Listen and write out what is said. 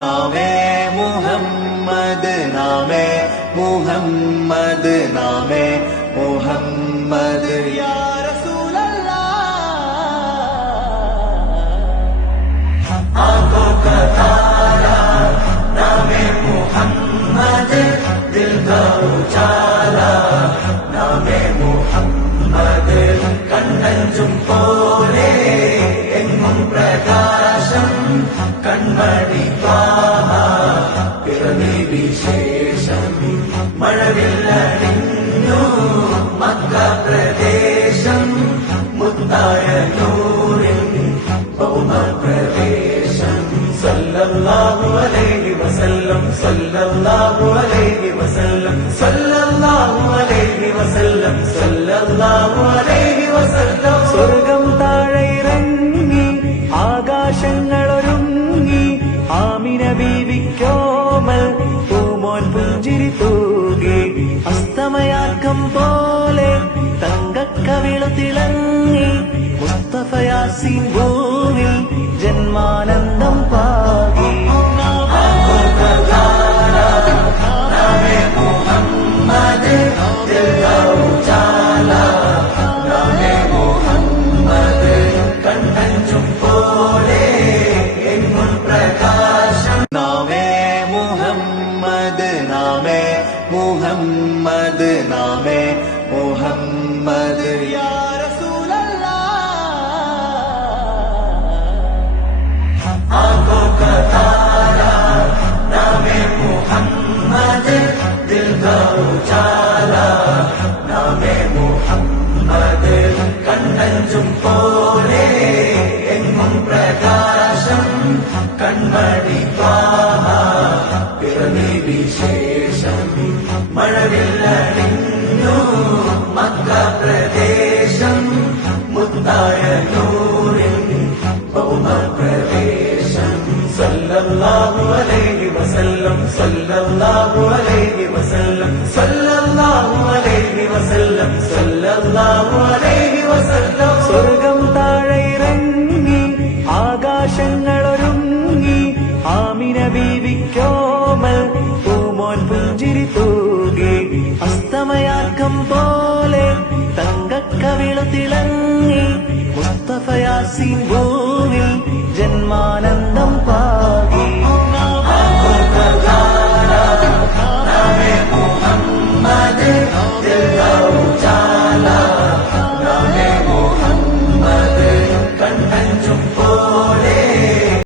नामे मुहम्मद नामे मुहम्मद नामे मुहम्मद या रसूल अल्लाह। आंखों का तारा नामे मुहम्मद, दिल का उजाला नामे मुहम्मद, കണ്ണഞ്ചും പോലെ എങ്ങും പ്രകാശം കൺമണി പിറവി വിശേഷം മഴവില്ലണിഞ്ഞു മക്ക പ്രദേശം മുത്തായ നൂറിൻ ഭൗമപ്രവേശം സല്ലല്ലാഹു അലൈഹി വസല്ലം സല്ലല്ലാഹു അലൈഹി വസല്ലം സല്ലല്ലാഹു അലൈഹി വസല്ലം സല്ലല്ലാഹു അലൈഹി വസല്ലം. സ്വർഗം താഴെ ഇറങ്ങി ആകാശങ്ങളൊരുങ്ങി ആമിന ബീവിക്കോമൽ പൂമോൻ പുഞ്ചിരി തൂകി അസ്തമയാക്കം പോലെ തങ്കക്കവിളു തിളങ്ങി മുസ്തഫ യാസീൻ ഭൂവിൽ ജന്മാനന്ദം പാകി. मुहम्मद नामे मुहम्मद या रसूल अल्लाह। आंखों का तारा नामे मुहम्मद, दिल का उजाला नामे मुहम्मद, കണ്ണഞ്ചും പോലെ എങ്ങും പ്രകാശം കൺമണി പിറവി വിശേഷം മഴവില്ലണിഞ്ഞു മക്ക പ്രദേശം മുത്തായ നൂറിൻ ഭൗമപ്രവേശം സല്ലല്ലാഹു അലൈഹി വസല്ലം സല്ലല്ലാഹു അലൈഹി വസല്ലം സല്ലല്ലാഹു അലൈഹി വസല്ലം സല്ലല്ലാഹു അലൈഹി വസല്ലം. സ്വർഗം താഴെ ഇറങ്ങി ആകാശങ്ങളൊരുങ്ങി ആമിന ബീവിക്കോമൽ പൂമോൻ പുഞ്ചിരി തൂകി അസ്തമയാക്കം പോലെ തങ്കക്കവിളു തിളങ്ങി മുസ്തഫ യാസീൻ ഭൂവിൽ ജന്മാനന്ദം പാ